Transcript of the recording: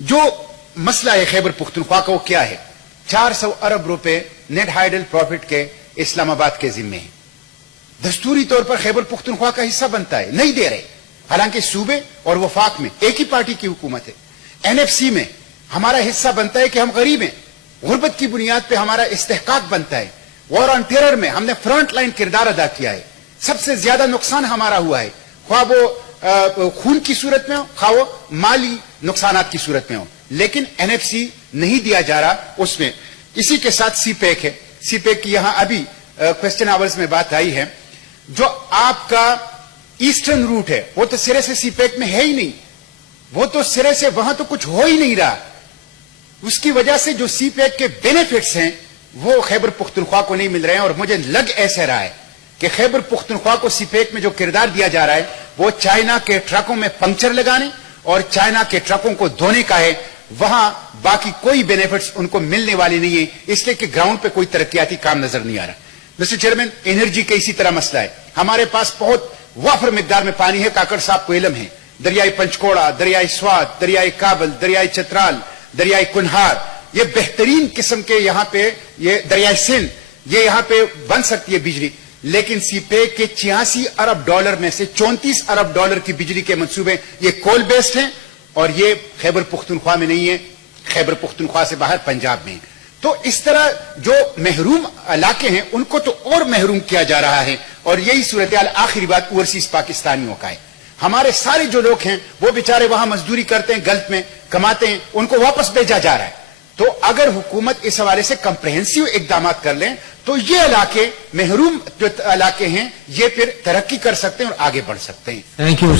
جو مسئلہ ہے خیبر پختونخوا کا وہ کیا ہے؟ 400 ارب روپے نیٹ ہائیڈل پروفٹ کے اسلام آباد کے ذمے ہیں. دستوری طور پر خیبر پختونخوا کا حصہ بنتا ہے, نہیں دے رہے, حالانکہ صوبے اور وفاق میں ایک ہی پارٹی کی حکومت ہے. NFC میں ہمارا حصہ بنتا ہے کہ ہم غریب ہیں, غربت کی بنیاد پہ ہمارا استحقاق بنتا ہے. وار آن ٹیرر میں ہم نے فرنٹ لائن کردار ادا کیا ہے. سب سے زیادہ نقصان ہمارا ہوا ہے, خواہ وہ خون کی صورت میں ہو, خواہ وہ مالی نقصانات کی صورت میں ہو, لیکن NFC نہیں دیا جا رہا اس میں. اسی کے ساتھ سی پیک ہے. سی پیک کی یہاں ابھی کوشچن آورز میں بات آئی ہے. جو آپ کا ایسٹرن روٹ ہے وہ تو سرے سے سی پیک میں ہے ہی نہیں, وہ تو سرے سے وہاں تو کچھ ہو ہی نہیں رہا. اس کی وجہ سے جو سی پیک کے بینیفٹس ہیں وہ خیبر پختونخوا کو نہیں مل رہے ہیں. اور مجھے لگ ایسے رہا ہے کہ خیبر پختونخوا کو سی پیک میں جو کردار دیا جا رہا ہے وہ چائنا کے ٹرکوں میں پنکچر لگانے اور چائنا کے ٹرکوں کو دھونے کا ہے. وہاں باقی کوئی بینیفٹس ان کو ملنے والی نہیں ہے, اس لیے کہ گراؤنڈ پہ کوئی ترقیاتی کام نظر نہیں آ رہا. مسٹر چیئرمین, انرجی کا اسی طرح مسئلہ ہے. ہمارے پاس بہت وافر مقدار میں پانی ہے, کاکڑ صاحب کو علم ہے. دریائے پنچکوڑا, دریائے سوات, دریائے کابل, دریائے چترال, دریائے کنہار, یہ بہترین قسم کے یہاں پہ, یہ دریائے سندھ, یہ یہاں پہ بن سکتی ہے بجلی. لیکن سی پیک کے 86 ارب ڈالر میں سے 34 ارب ڈالر کی بجلی کے منصوبے یہ کول بیسڈ ہیں, اور یہ خیبر پختونخوا میں نہیں ہے, خیبر پختونخوا سے باہر پنجاب میں. تو اس طرح جو محروم علاقے ہیں ان کو تو اور محروم کیا جا رہا ہے. اور یہی صورتحال, آخری بات اوورسیز پاکستانیوں کا ہے. ہمارے سارے جو لوگ ہیں وہ بیچارے وہاں مزدوری کرتے ہیں, گلف میں کماتے ہیں, ان کو واپس بھیجا جا رہا ہے. تو اگر حکومت اس حوالے سے کمپریہنسو اقدامات کر لیں تو یہ علاقے, محروم جو علاقے ہیں, یہ پھر ترقی کر سکتے ہیں اور آگے بڑھ سکتے ہیں. Thank you.